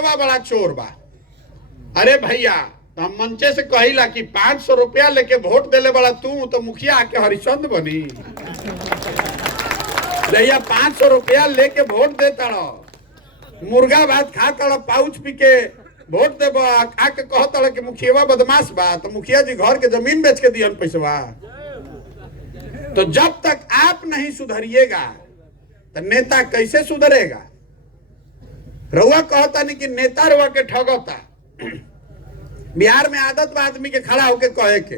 मुखियावा बड़ा चोर बा। अरे भैया, तो हम मंचे से कहिला कि 500 रुपया लेके वोट देले बड़ा तू, तो मुखिया आके हरिचंद बनी। भैया 500 रुपया लेके वोट देता रहो, मुर्गा भात खाता रहो, पाउच पी के वोट दे आके कहता रहो कि मुखिया बदमाश बा, तो मुखिया जी घर के जमीन बेच के दियन पैसवा। तो जब तक आप नहीं सुधरिएगा तो नेता कैसे सुधरेगा? रउआ कहता नहीं कि नेता रउआ के ठगता। बिहार में आदत बा आदमी के खड़ा होके कहे के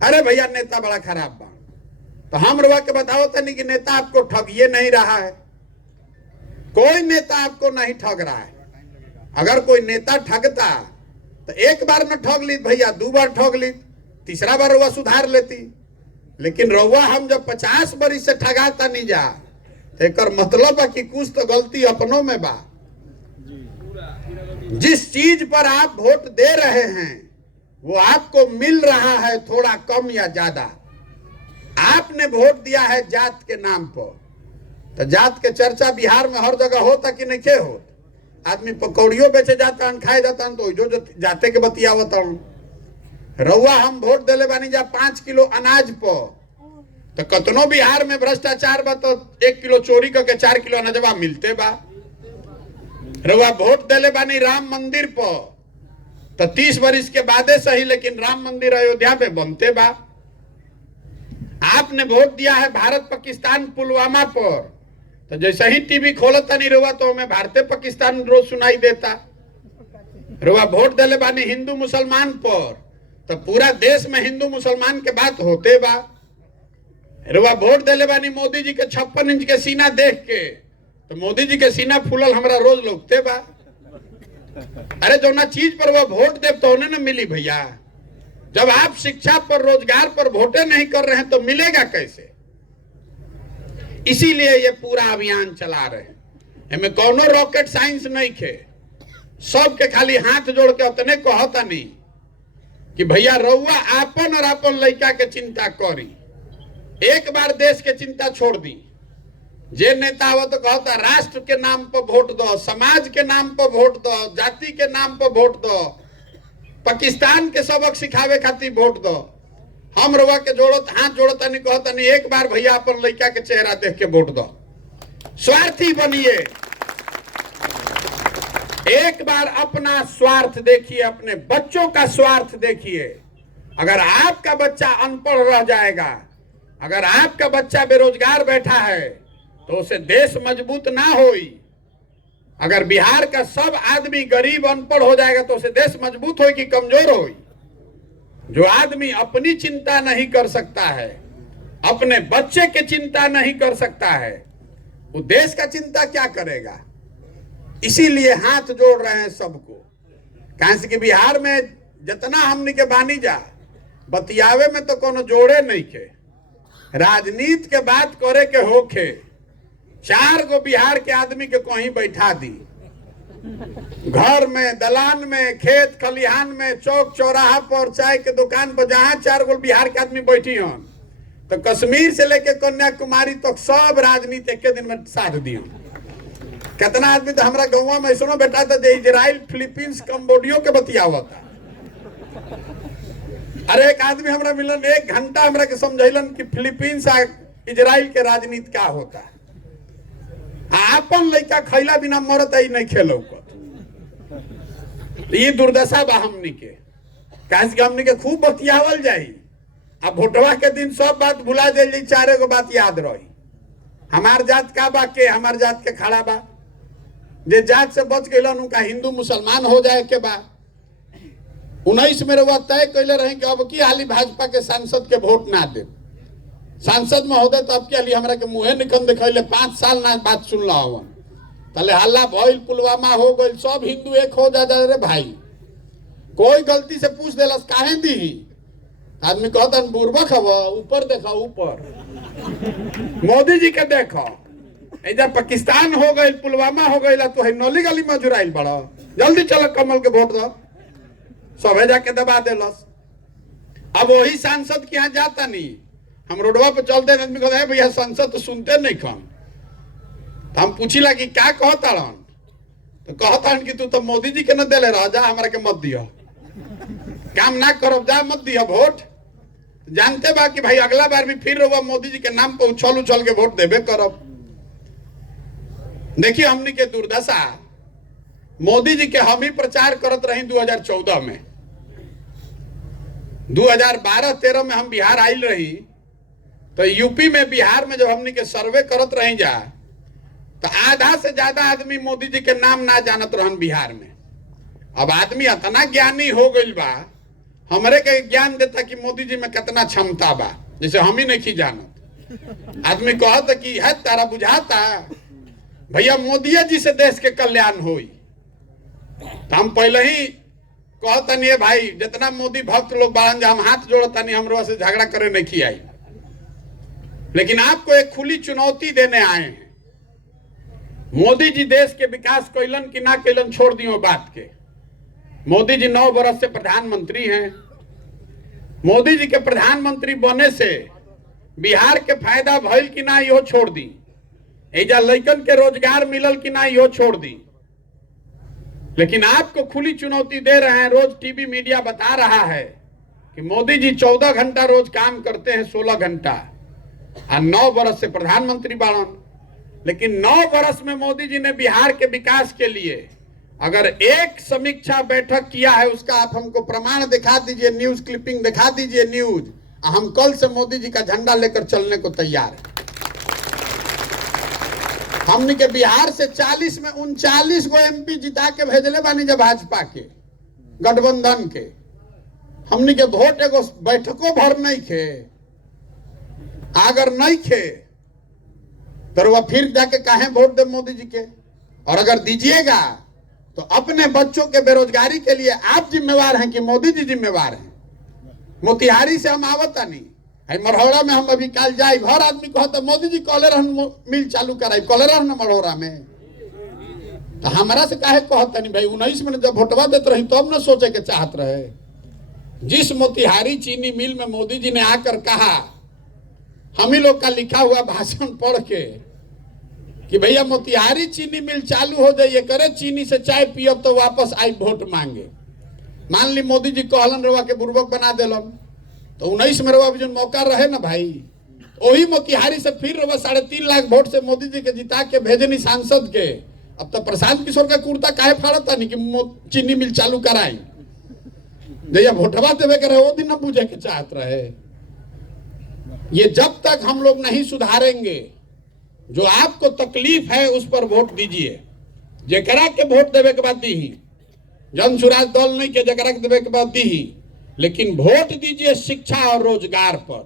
अरे भैया नेता बड़ा खराब बा, तो हम रउआ के बताओ तनी कि नेता आपको ठगिए नहीं रहा है। कोई नेता आपको नहीं ठग रहा है। अगर कोई नेता ठगता तो एक बार में ठग ली भैया, 2 बार ठग ली, तीसरा बार रउआ सुधार लेती। लेकिन रउआ हम जब 50 बरिस से ठगाता नहीं जा, तो एक मतलब है कि कुछ तो गलती अपनों में बा। जिस चीज पर आप वोट दे रहे हैं वो आपको मिल रहा है थोड़ा कम या ज्यादा। आपने वोट दिया है जात के नाम पर, तो जात के चर्चा बिहार में हर जगह होता कि नहीं के होता? आदमी पकौड़ियों बेचे जाता है, खाए जाता है, तो जो जाते के बतियावता हूं। रउआ हम वोट देले बानी जा 5 किलो अनाज पर, तो कतनो बिहार में भ्रष्टाचार बा तो 1 किलो चोरी करके 4 किलो अनाजवा मिलते बा। रउआ वोट देले बानी राम मंदिर पर, तो 30 बरिस के बादे सही लेकिन राम मंदिर अयोध्या में बनते बा। आपने वोट दिया है भारत पाकिस्तान पुलवामा पर, तो जैसे ही टीवी खोलता नहीं रहुआ तो हमें भारतीय पाकिस्तान रोज सुनाई देता। रउआ वोट देले बानी हिंदू मुसलमान पर, तो पूरा देश में हिंदू मुसलमान के बात होते बा। रउआ वोट देले बानी मोदी जी के 56 इंच के सीना देख के, तो मोदी जी के सीना फूलल हमरा रोज लोगते बा। अरे जो ना चीज पर वह वोट दे तो उन्हें न मिली भैया। जब आप शिक्षा पर रोजगार पर वोटे नहीं कर रहे हैं तो मिलेगा कैसे? इसीलिए ये पूरा अभियान चला रहे हैं। हमें कौनो रॉकेट साइंस नहीं खे, सबके खाली हाथ जोड़ के उतने कहता नहीं कि भैया रउआ आपन और आपन लड़का के चिंता करी, एक बार देश के चिंता छोड़ दी। जे नेता हो तो कहता राष्ट्र के नाम पर वोट दो, समाज के नाम पर वोट दो, जाति के नाम पर वोट दो, पाकिस्तान के सबक सिखावे खातिर वोट दो। हम रउआ के जोड़त हाथ जोड़ता नहीं कहता नहीं, एक बार भैया अपन लड़का के चेहरा देख के वोट दो। स्वार्थी बनिए, एक बार अपना स्वार्थ देखिए, अपने बच्चों का स्वार्थ देखिए। अगर आपका बच्चा अनपढ़ रह जाएगा, अगर आपका बच्चा बेरोजगार बैठा है, तो उसे देश मजबूत ना होई। अगर बिहार का सब आदमी गरीब अनपढ़ हो जाएगा तो उसे देश मजबूत होई कि कमजोर होई? जो आदमी अपनी चिंता नहीं कर सकता है, अपने बच्चे की चिंता नहीं कर सकता है, वो देश का चिंता क्या करेगा? इसीलिए हाथ जोड़ रहे हैं सबको। कहां से कि बिहार में जितना हमने के बानी जा बतियावे में तो कोनो जोड़े नहीं के, राजनीति के बात करे के होखे 4 गो बिहार के आदमी के कहीं बैठा दी, घर में, दलान में, खेत खलिहान में, चौक चौराहा पर, चाय के दुकान पर, जहां 4 गो बिहार के आदमी बैठी हन, तो कश्मीर से लेके कन्याकुमारी तक सब राजनीति एक दिन में साध दियो। कितना आदमी तो हमारा गाँव में ऐसा बैठा था इजराइल, फिलीपींस, कंबोडियो के बतियावता। अरे एक आदमी हमरा मिलन 1 घंटा हमरा के समझैलन कि फिलीपींस आ इजराइल के राजनीति क्या होता है। आपन लड़का खैला बिना मरत आई नहीं खेलो को, ये दुर्दशा बा हमनी के। काहे हमनी के खूब बतियावल जाई, अब वोटवा के दिन सब बात भुला जाई, 4 गो बात याद रही। हमार जात का बा के, हमार जात के खड़ा बा, जे जात से बच गइलन उनका हिंदू मुसलमान हो जाए के बा। 19 में रउआ तय कैले रहे कि अब की हाली भाजपा के सांसद के वोट ना दे। सांसद महोदय तो अब के हाली हमरा के मुंहे निकल दिखैले 5 साल ना बात सुन ला हवन, तले हल्ला भइल, पुलवामा हो गइल, सब हिंदू एक हो जा रे भाई। कोई गलती से पूछ देलस काहे दी, आदमी कहता बुर्बक हव, ऊपर देखो, ऊपर मोदी जी के देखो, इधर पाकिस्तान हो गई, पुलवामा हो गई, तो नली गली में जुराइल बड़ा, जल्दी चलो कमल के वोट दो, सब जाके दबा देलस। अब वही सांसद के यहाँ जाता नहीं, हम रोडवा पे चलते आदमी कहते हैं भैया सांसद तो सुनते नहीं खन, तो हम पूछिला कि क्या कहता रहन, तो कहता कि तू तो मोदी जी के न दिले रह जा, हमारा के मत दिया, काम ना करो, जा मत दिया वोट। जानते बा कि भाई अगला बार भी फिर वो मोदी जी के नाम पर उछल उछल के वोट देबे करब। देखिए हमनी के दुर्दशा, मोदी जी के हम ही प्रचार करत रही 2014 में, 2012-13 में हम बिहार आयल रही, तो यूपी में बिहार में जब हमनी के सर्वे करत रही जा, तो आधा से ज्यादा आदमी मोदी जी के नाम ना जानत रहन बिहार में। अब आदमी इतना ज्ञानी हो गई बा, हमरे के ज्ञान देता कि मोदी जी में कितना क्षमता बा, जैसे हम ही नहीं जानत। आदमी कहता कि है तारा बुझाता भैया मोदी जी से देश के कल्याण होई, तो हम पहले ही कहता नहीं है भाई, जितना मोदी भक्त लोग बारन जा, हम हाथ जोड़ता नहीं, हमरो से झगड़ा करे नहीं खियाई। लेकिन आपको एक खुली चुनौती देने आए हैं। मोदी जी देश के विकास कैलन कि ना कैलन छोड़ दियो बात के। मोदी जी 9 वर्ष से प्रधानमंत्री हैं। मोदी जी के प्रधानमंत्री बने से बिहार के फायदा भइल कि ना, यो छोड़ दी। एजा लइकन के रोजगार मिलल कि ना, यो छोड़ दी। लेकिन आपको खुली चुनौती दे रहे हैं। रोज टीवी मीडिया बता रहा है कि मोदी जी 14 घंटा रोज काम करते हैं, 16 घंटा, और 9 वर्ष से प्रधानमंत्री बाड़न। लेकिन 9 वर्ष में मोदी जी ने बिहार के विकास के लिए अगर एक समीक्षा बैठक किया है, उसका आप हमको प्रमाण दिखा दीजिए, न्यूज क्लिपिंग दिखा दीजिए न्यूज। हम कल से मोदी जी का झंडा लेकर चलने को तैयार है। हमने के बिहार से 40 में 39 को एमपी जिता के भेजले बानी जब भाजपा के गठबंधन के। हमने के वोट एगो बैठकों भर नहीं खे, अगर नहीं खे तो वह फिर जाके काहे वोट दे मोदी जी के। और अगर दीजिएगा तो अपने बच्चों के बेरोजगारी के लिए आप जिम्मेवार हैं कि मोदी जी जिम्मेवार हैं। मोतिहारी से हम आवता नहीं है, मढ़ौरा में हम अभी कल जाए, हर आदमी कहता मोदी जी कहले रहन मिल चालू कराई, कहले रहन मढ़ौरा में, तो हमारा से काहे कहता नहीं भाई। 19 में जब वोटवा देते रही तब न सोचे के चाहत रहे। जिस मोतिहारी चीनी मिल में मोदी जी ने आकर कहा, हम ही लोग का लिखा हुआ भाषण पढ़ के कि भैया मोतिहारी चीनी मिल चालू हो जाइए, करे चीनी से चाय पियब तो वापस आई वोट मांगे। मान ली मोदी जी कहलन रवा के बुर्बक बना देलन, तो 19 में रवा जो मौका रहे ना भाई, वही मोतिहारी से फिर रवा 3.5 लाख वोट से मोदी जी के जिता के भेजनी सांसद के। अब तो प्रशांत किशोर का कुर्ता काहे फाड़ता नहीं कि चीनी मिल चालू कराई। जैया वोटवा देवे के रहे वो दिन न पूछे के चाहत रहे। ये जब तक हम लोग नहीं सुधारेंगे, जो आपको तकलीफ है उस पर वोट दीजिए। जकरा के वोट देवे के बाद दी, जन सुराज दल नहीं के जकरा के देवे के बाद दी, लेकिन वोट दीजिए शिक्षा और रोजगार पर।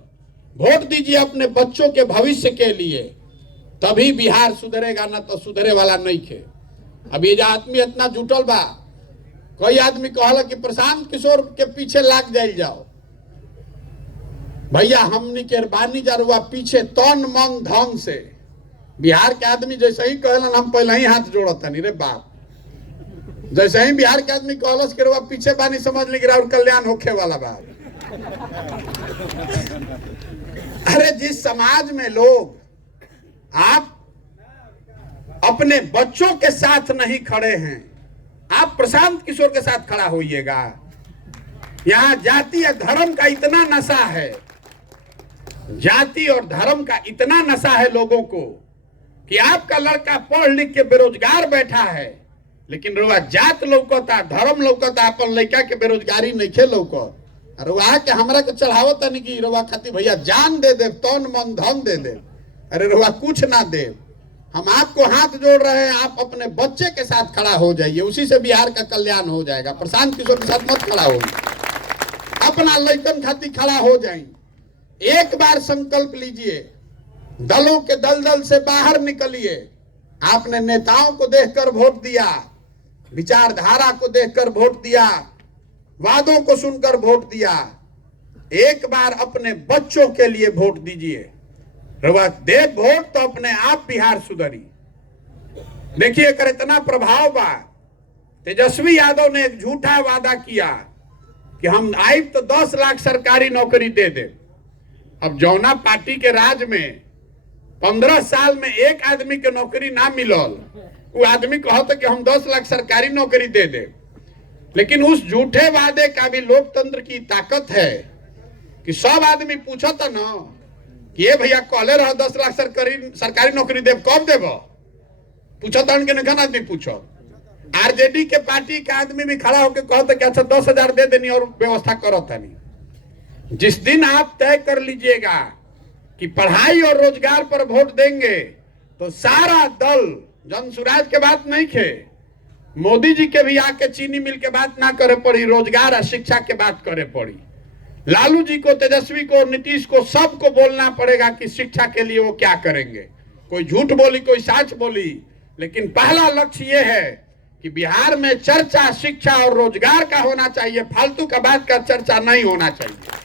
वोट दीजिए अपने बच्चों के भविष्य के लिए, तभी बिहार सुधरेगा, ना तो सुधरे वाला नहीं खे। अब ये आदमी इतना जुटल बा, कोई आदमी कहला कि प्रशांत किशोर के पीछे लाग जाइल जाओ। भैया हमनी के बानी जारुआ पीछे तन मन धन से। बिहार के आदमी जैसे ही कहलन हम पहले ही हाथ जोड़ता नहीं रे बाप। जैसे ही बिहार के आदमी कहलस के रुआ पीछे बानी, समझ ली और कल्याण होखे वाला बात। अरे जिस समाज में लोग आप अपने बच्चों के साथ नहीं खड़े हैं, आप प्रशांत किशोर के साथ खड़ा होइएगा। यहाँ जाति या धर्म का इतना नशा है, जाति और धर्म का इतना नशा है लोगों को कि आपका लड़का पढ़ लिख के बेरोजगार बैठा है, लेकिन रुआ जात लौकता, धर्म लौकता, अपन लड़का के बेरोजगारी नहीं खे लौकत। रुआ के हमरा के चढ़ावत नहीं कि रुआ खातिर भैया जान दे दे, तन मन धन दे दे। अरे रुआ कुछ ना दे, हम आपको हाथ जोड़ रहे हैं, आप अपने बच्चे के साथ खड़ा हो जाइए, उसी से बिहार का कल्याण हो जाएगा। प्रशांत किशोर के साथ मत खड़ा हो, अपना लड़कन खातिर खड़ा हो जाइए। एक बार संकल्प लीजिए, दलों के दलदल से बाहर निकलिए। आपने नेताओं को देखकर वोट दिया, विचारधारा को देखकर वोट दिया, वादों को सुनकर वोट दिया। एक बार अपने बच्चों के लिए वोट दीजिए। दे वोट तो अपने आप बिहार सुधरी। देखिए कर इतना प्रभाव बा। तेजस्वी यादव ने एक झूठा वादा किया कि हम आए तो 10 लाख सरकारी नौकरी दे दे। अब जौना पार्टी के राज में 15 साल में एक आदमी के नौकरी ना मिलल, वो आदमी कहता कि हम 10 लाख सरकारी नौकरी दे दे, लेकिन उस झूठे वादे का भी लोकतंत्र की ताकत है कि सब आदमी पूछा था ना कि ये भैया कहले रहो 10 लाख सरकारी नौकरी देव, कब देव? पूछा था उनके निकन आदमी पूछो। आरजेडी के पार्टी का आदमी भी खड़ा होकर कहता कि अच्छा 10,000 दे देनी और व्यवस्था करो था नहीं। जिस दिन आप तय कर लीजिएगा कि पढ़ाई और रोजगार पर वोट देंगे तो सारा दल, जन सुराज के बात नहीं खे, मोदी जी के भी आके चीनी मिल के बात ना करे पड़ी, रोजगार और शिक्षा के बात करे पड़ी। लालू जी को, तेजस्वी को, नीतीश को, सबको बोलना पड़ेगा कि शिक्षा के लिए वो क्या करेंगे। कोई झूठ बोली, कोई सच बोली, लेकिन पहला लक्ष्य ये है कि बिहार में चर्चा शिक्षा और रोजगार का होना चाहिए, फालतू का बात का चर्चा नहीं होना चाहिए।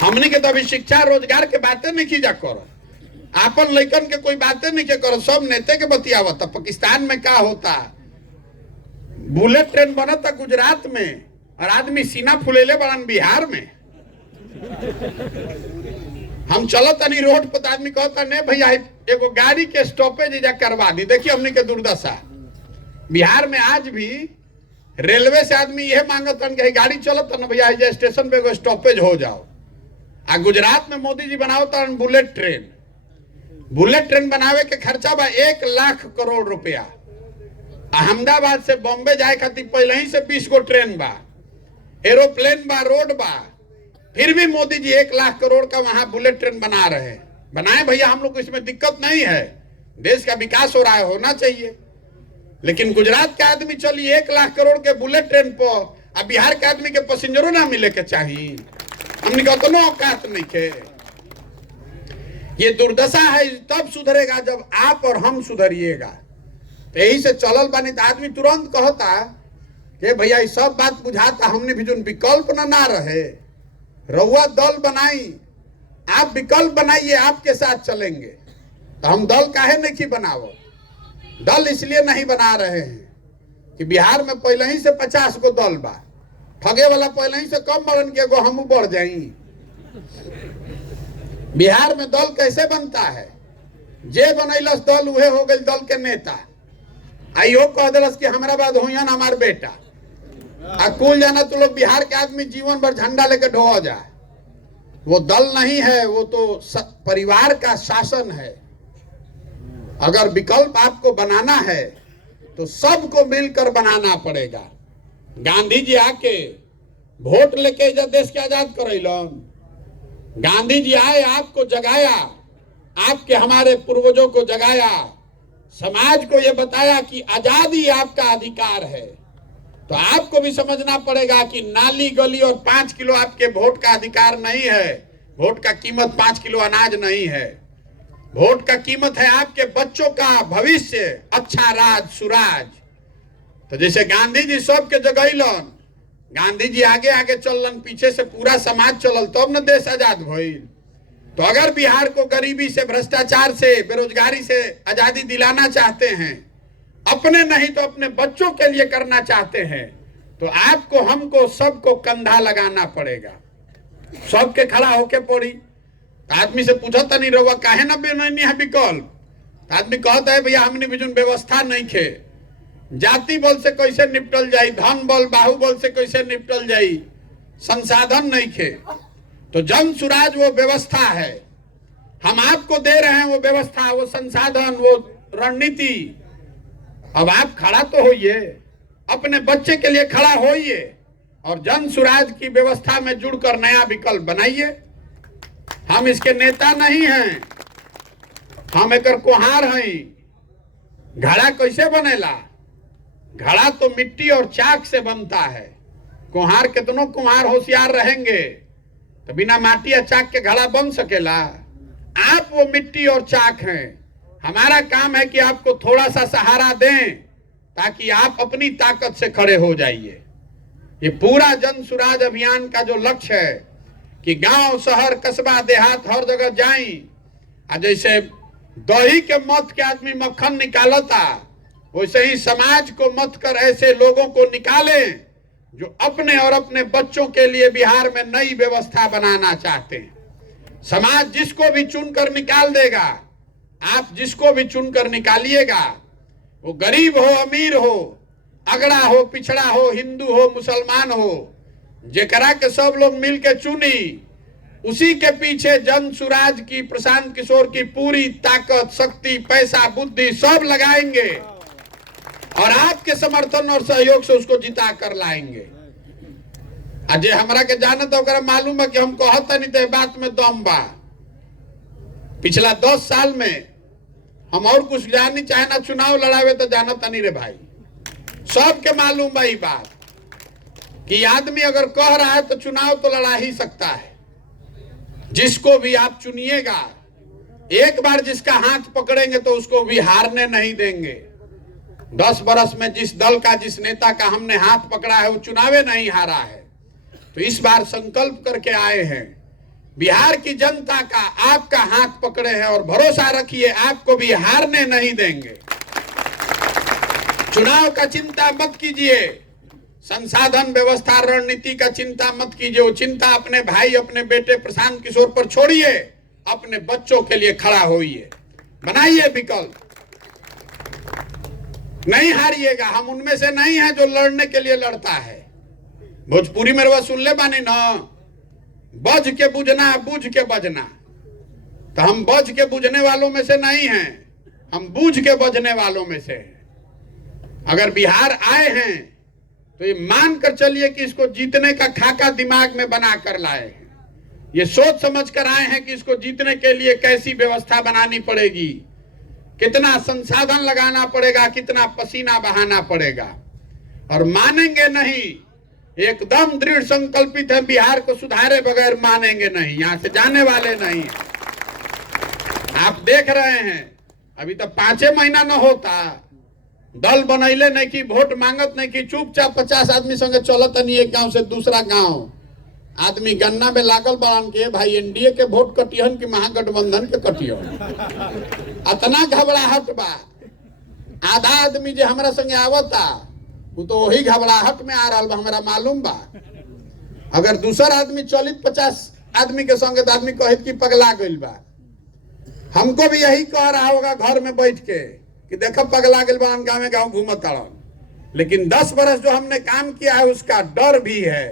हमने के तो अभी शिक्षा रोजगार के बातें नहीं की जा करो, आपन लइकन के कोई बातें नहीं के करो, सब नेता के बतियावत। पाकिस्तान में क्या होता, बुलेट ट्रेन बनता गुजरात में और आदमी सीना फुलेले बड़न बिहार में। हम चलत नहीं रोड पर, आदमी कहता नहीं भैया एगो गाड़ी के स्टॉपेज जा करवा दी। देखिए हमने के दुर्दशा बिहार में आज भी रेलवे से आदमी यह मांगत कि गाड़ी चलत ना भैया स्टेशन पे एगो स्टॉपेज हो जाओ। आ गुजरात में मोदी जी बनावता बुलेट ट्रेन। बुलेट ट्रेन बनावे के खर्चा बा 1 लाख करोड़ रुपया। अहमदाबाद से बॉम्बे जाए खातिर पहले ही से 20 गो ट्रेन बा, एरोप्लेन बा, रोड बा, फिर भी मोदी जी 1 लाख करोड़ का वहां बुलेट ट्रेन बना रहे हैं। बनाए भैया, हम लोग को इसमें दिक्कत नहीं है, देश का विकास हो रहा है, होना चाहिए। लेकिन गुजरात के आदमी चली 1 लाख करोड़ के बुलेट ट्रेन पर, अब बिहार के आदमी के पैसेंजरों ना मिले के चाहिए। हमने कहा तो औकात नहीं के। ये दुर्दशा है, तब सुधरेगा जब आप और हम सुधरिएगा। यही से चलल बानी तो आदमी तुरंत कहता कि भैया ये सब बात बुझाता, हमने भी जो विकल्प ना रहे, रउआ दल बनाई, आप विकल्प बनाइए, आपके साथ चलेंगे। तो हम दल काहे नहीं बनाओ? दल इसलिए नहीं बना रहे हैं कि बिहार में पहले ही से 50 गो दल बा, ठगे वाला पहले ही से कम बढ़न के गो हम बढ़ जाई। बिहार में दल कैसे बनता है? जे बनैलस दल उहे हो गई दल के नेता। आइयो कह दिलस कि हमारा बाद होयन हमार बेटा। आ कुल जाना तो लोग बिहार के आदमी जीवन भर झंडा लेके ढो जाए। वो दल नहीं है, वो तो परिवार का शासन है। अगर विकल्प आपको बनाना है तो सबको मिलकर बनाना पड़ेगा। गांधी जी आके वोट लेके इधर देश के आजाद करैलन। गांधी जी आए, आपको जगाया, आपके हमारे पूर्वजों को जगाया, समाज को यह बताया कि आजादी आपका अधिकार है। तो आपको भी समझना पड़ेगा कि नाली गली और 5 किलो आपके वोट का अधिकार नहीं है। वोट का कीमत 5 किलो अनाज नहीं है। वोट का कीमत है आपके बच्चों का भविष्य, अच्छा राज सुराज। तो जैसे गांधी जी सबके जगैलन, गांधी जी आगे आगे चलन, पीछे से पूरा समाज चलल, तब न देश आजाद भइल। तो अगर बिहार को गरीबी से, भ्रष्टाचार से, बेरोजगारी से आजादी दिलाना चाहते हैं, अपने नहीं तो अपने बच्चों के लिए करना चाहते हैं, तो आपको, हमको, सबको कंधा लगाना पड़ेगा। सबके खड़ा होके पड़ी। आदमी से पूछा था नहीं रहुआ काहे ना नहीं है विकल्प। आदमी कहता है भैया हमने भी व्यवस्था नहीं खे, जाति बल से कैसे निपटल जाई, धन बल बाहुबल से कैसे निपटल जाई, संसाधन नहीं खे। तो जन सुराज वो व्यवस्था है, हम आपको दे रहे हैं वो व्यवस्था, वो संसाधन, वो रणनीति। अब आप खड़ा तो होइए, अपने बच्चे के लिए खड़ा होइए और जन सुराज की व्यवस्था में जुड़कर नया विकल्प बनाइए। हम इसके नेता नहीं हैं, हम एक कुम्हार हैं। घड़ा कैसे बनेला? घड़ा तो मिट्टी और चाक से बनता है। कुम्हार कितनों कुम्हार होशियार रहेंगे तो बिना माटी या चाक के घड़ा बन सकेला? आप वो मिट्टी और चाक हैं। हमारा काम है कि आपको थोड़ा सा सहारा दें ताकि आप अपनी ताकत से खड़े हो जाइए। ये पूरा जन सुराज अभियान का जो लक्ष्य है कि गांव, शहर, कस्बा, देहात हर जगह जाई। जैसे दही के मत के आदमी मक्खन निकालता, वैसे ही समाज को मत कर ऐसे लोगों को निकालें जो अपने और अपने बच्चों के लिए बिहार में नई व्यवस्था बनाना चाहते हैं। समाज जिसको भी चुनकर निकाल देगा, आप जिसको भी चुनकर निकालिएगा, वो गरीब हो अमीर हो, अगड़ा हो पिछड़ा हो, हिंदू हो मुसलमान हो, जेकरा के सब लोग मिल के चुनी, उसी के पीछे जन सुराज की, प्रशांत किशोर की पूरी ताकत, शक्ति, पैसा, बुद्धि सब लगाएंगे और आपके समर्थन और सहयोग से उसको जिता कर लाएंगे। अजय हमरा के जाने तो मालूम है कि हम कहता नहीं तो बात में दम बा। पिछला 10 साल में हम और कुछ जानी चाहे ना चुनाव लड़ावे तो जानता नहीं रे भाई। सबके मालूम बा ये बात कि आदमी अगर कह रहा है तो चुनाव तो लड़ा ही सकता है। जिसको भी आप चुनिएगा, एक बार जिसका हाथ पकड़ेंगे तो उसको भी हारने नहीं देंगे। 10 बरस में जिस दल का, जिस नेता का हमने हाथ पकड़ा है वो चुनावे नहीं हारा है। तो इस बार संकल्प करके आए हैं, बिहार की जनता का आपका हाथ पकड़े हैं और भरोसा रखिए आपको भी हारने नहीं देंगे। चुनाव का चिंता मत कीजिए, संसाधन व्यवस्था रणनीति का चिंता मत कीजिए। वो चिंता अपने भाई, अपने बेटे प्रशांत किशोर पर छोड़िए, अपने बच्चों के लिए खड़ा होइए, बनाइए विकल्प। नहीं हारिएगा, हम उनमें से नहीं है जो लड़ने के लिए लड़ता है। भोजपुरी में रवा सुन ले बानी ना, बज के बुझना बूझ के बजना। तो हम बज के बुझने वालों में से नहीं हैं, हम बूझ के बजने वालों में से हैं। अगर बिहार आए हैं तो ये मान कर चलिए कि इसको जीतने का खाका दिमाग में बना कर लाए हैं। ये सोच समझ कर आए हैं कि इसको जीतने के लिए कैसी व्यवस्था बनानी पड़ेगी, कितना संसाधन लगाना पड़ेगा, कितना पसीना बहाना पड़ेगा। और मानेंगे नहीं, एकदम दृढ़ संकल्पित है, बिहार को सुधारे बगैर मानेंगे नहीं, यहां से जाने वाले नहीं। आप देख रहे हैं अभी तो 5 महीना न होता, दल बनैले नहीं की, वोट मांगत नहीं की, चुपचाप 50 आदमी संगे चलत नहीं, एक गांव से दूसरा गांव। आदमी गन्ना में लागल बड़ान के भाई एनडीए के वोट कटियन की महागठबंधन के कटियन। इतना घबराहट बा। आधा आदमी जो हमारा संगे आवता वो तो वही घबराहट में आ रहा बा, हमारा मालूम बा। अगर दूसरा आदमी 40-50 आदमी के संगे तो आदमी कहित की पगला गइल बा। हमको भी यही कह रहा होगा घर में बैठ के कि देखो पगला गइल बा, गाँव में गाँव घूमत आड़न। लेकिन 10 बरस जो हमने काम किया है उसका डर भी है।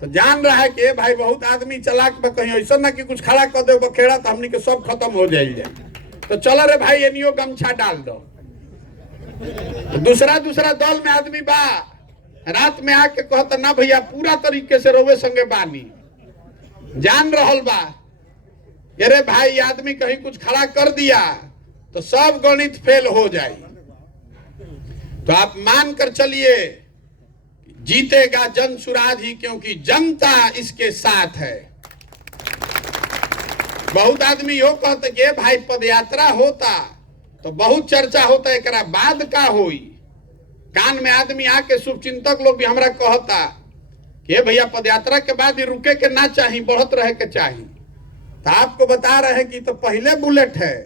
तो जान रहा है कि भाई बहुत आदमी चलाक बा, कहीं ऐसा ना कि कुछ खड़ा कर दे बखेड़ा तो हमनी के सब खत्म हो जाए। तो चलो रे भाई एनियो गमछा डाल दो। तो दूसरा दल में आदमी बा, रात में आके कहता ना भैया पूरा तरीके से रोवे संगे बानी, जान रहल बा। अरे भाई आदमी कहीं कुछ खड़ा कर दिया तो सब गणित फेल हो जाए। तो आप मान कर चलिए जीतेगा जन सुराज ही, क्योंकि जनता इसके साथ है। बहुत आदमी यो कहते कि भाई पदयात्रा होता तो बहुत चर्चा होता, एक बाद का होई। कान में आदमी आके शुभचिंतक लोग भी हमरा कहता कि भैया पदयात्रा के बाद ही रुके के ना चाहिए, बढ़त रहे के चाहिए। तो आपको बता रहे कि तो पहले बुलेट है,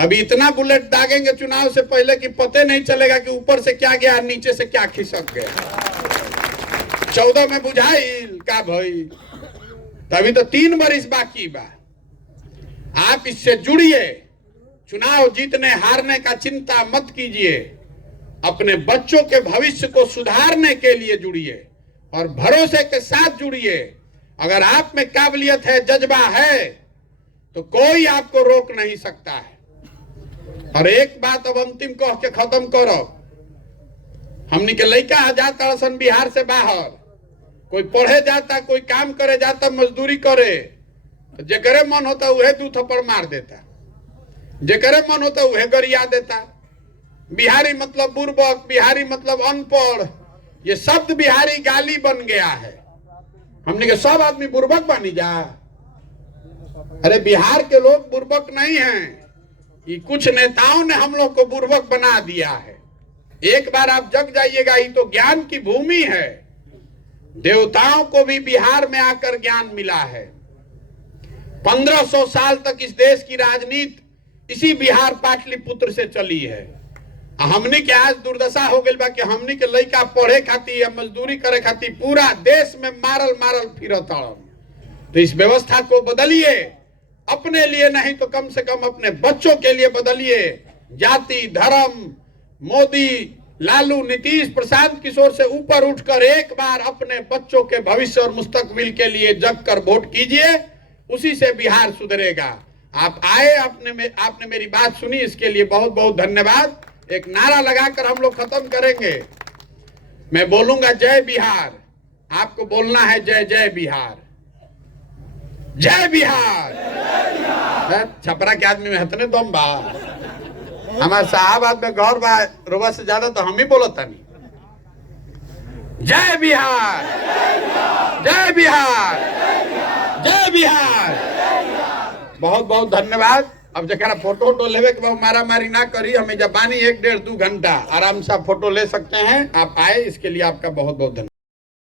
अभी इतना बुलेट दागेंगे चुनाव से पहले कि पते नहीं चलेगा कि ऊपर से क्या गया नीचे से क्या खिसक गया। 14 में बुझाइल का भाई, तभी तो 3 बरिस बाकी बा। आप इससे जुड़िए, चुनाव जीतने हारने का चिंता मत कीजिए, अपने बच्चों के भविष्य को सुधारने के लिए जुड़िए और भरोसे के साथ जुड़िए। अगर आप में काबिलियत है, जज्बा है तो कोई आपको रोक नहीं सकता है। और एक बात अब अंतिम कह के खत्म करो, हमनी के लड़का आ जाता सन बिहार से बाहर, कोई पढ़े जाता, कोई काम करे जाता, मजदूरी करे, तो जेकरे मन होता उहे 2 थप्पड़ मार देता, जेकरे मन होता उहे गरिया देता। बिहारी मतलब बुर्बक, बिहारी मतलब अनपढ़, ये शब्द बिहारी गाली बन गया है। हमने के सब आदमी बुर्बक बनी जा। अरे बिहार के लोग बुर्बक नहीं हैं, ये कुछ नेताओं ने हम लोग को बुर्बक बना दिया है। एक बार आप जग जाइएगा, ये तो ज्ञान की भूमि है। देवताओं को भी बिहार में आकर ज्ञान मिला है। 1500 साल तक इस देश की राजनीति इसी बिहार पाटलिपुत्र से चली है। हमनी के आज दुर्दशा हो गई बा कि हमनी के लड़का पढ़े खातिर या मजदूरी करे खातिर पूरा देश में मारल फिरत। तो इस व्यवस्था को बदलिए, अपने लिए नहीं तो कम से कम अपने बच्चों के लिए बदलिए। जाति, धर्म, मोदी, लालू, नीतीश, प्रशांत किशोर से ऊपर उठकर एक बार अपने बच्चों के भविष्य और मुस्तकबिल के लिए जग कर वोट कीजिए, उसी से बिहार सुधरेगा। आप आए, आपने मेरी बात सुनी, इसके लिए बहुत बहुत धन्यवाद। एक नारा लगाकर हम लोग खत्म करेंगे। मैं बोलूंगा जय बिहार, आपको बोलना है जय जय बिहार, जय बिहार। छपरा के आदमी में हतने दम बा, हमारे साहब में गौर बा, रोबा से ज्यादा तो हम ही बोलता नहीं। जय बिहार, जय बिहार, जय बिहार। बहुत बहुत धन्यवाद। अब जरा फोटो वोटो लेवे के बाद मारा मारी ना करी, हमें जब बानी 1 डेढ़ 2 घंटा आराम से फोटो ले सकते हैं। आप आए, इसके लिए आपका बहुत बहुत धन्यवाद।